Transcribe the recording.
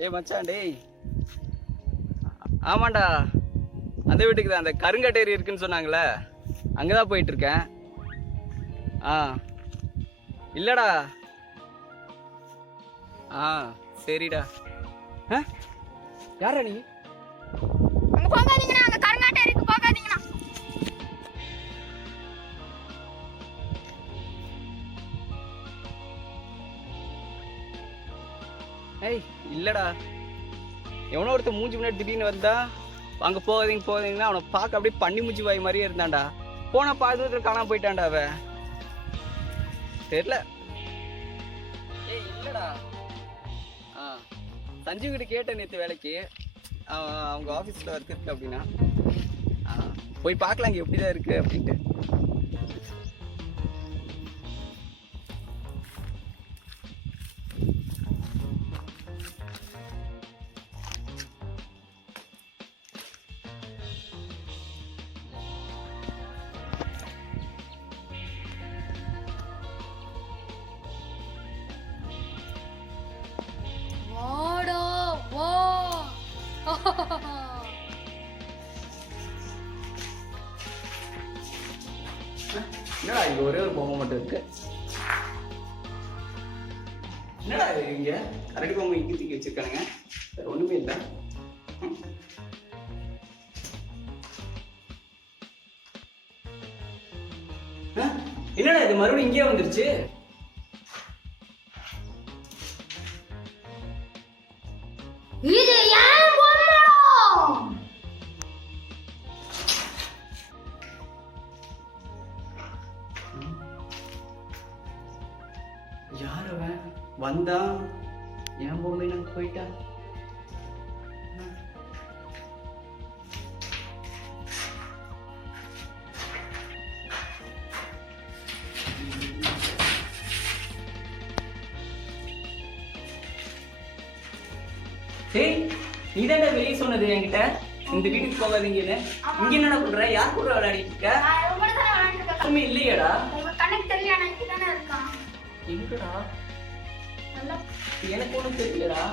ஏ மச்சான் டேய். ஆமாண்டா. அந்த வீட்டுக்கு தான் அந்த கருங்கட்டேரி இருக்குன்னு சொன்னாங்களே. அங்கே தான் போயிட்டுருக்கேன். ஆ. இல்லைடா. ஆ சரிடா. ஆ? யாரா நீ? ஏய் இல்லைடா. எவனோ ஒருத்தன் மூஞ்சி முன்னாடி திடீர்னு வந்தா அங்கே போகாதீங்க போகாதீங்கன்னா அவனை பார்க்க அப்படியே பண்ணி மூஞ்சி வாய் மாதிரியே இருந்தான்டா. போன பாதுகாத்துல காணாம போயிட்டான்டா அவன். தெரியல. ஏய் இல்லைடா. ஆ சஞ்சீவ் கிட்ட கேட்டேன் நேற்று வேலைக்கு. அவங்க ஆஃபீஸில் ஒர்க் இருக்கு அப்படின்னா. போய் பார்க்கலாம் இங்கே எப்படி தான் இருக்குது அப்படின்ட்டு. என்னடா இங்க ஒரே ஒரு பொம்மை மட்டும் இருக்கு? என்னடா இங்க? அரடி பொம்மை இங்கே தூக்கி வச்சிருக்கானுங்க. வேற ஒண்ணுமே இல்ல. என்னடா இது? மறுபடியும் இங்கேயே வந்துருச்சு? இது யார் அவன்? வந்தான் என் பொம்மை நாங்க போயிட்டா? டேய் நீ வெளியே சொன்னது என்கிட்ட? இந்த வீட்டுக்கு போகாதீங்கன்னு. இங்க என்னடா பண்ற? யார் கூட விளையாடிட்டு இருக்க? இல்லையாடா? இருக்குடா. எனக்கு ஒண்ணும் தெரியலடா.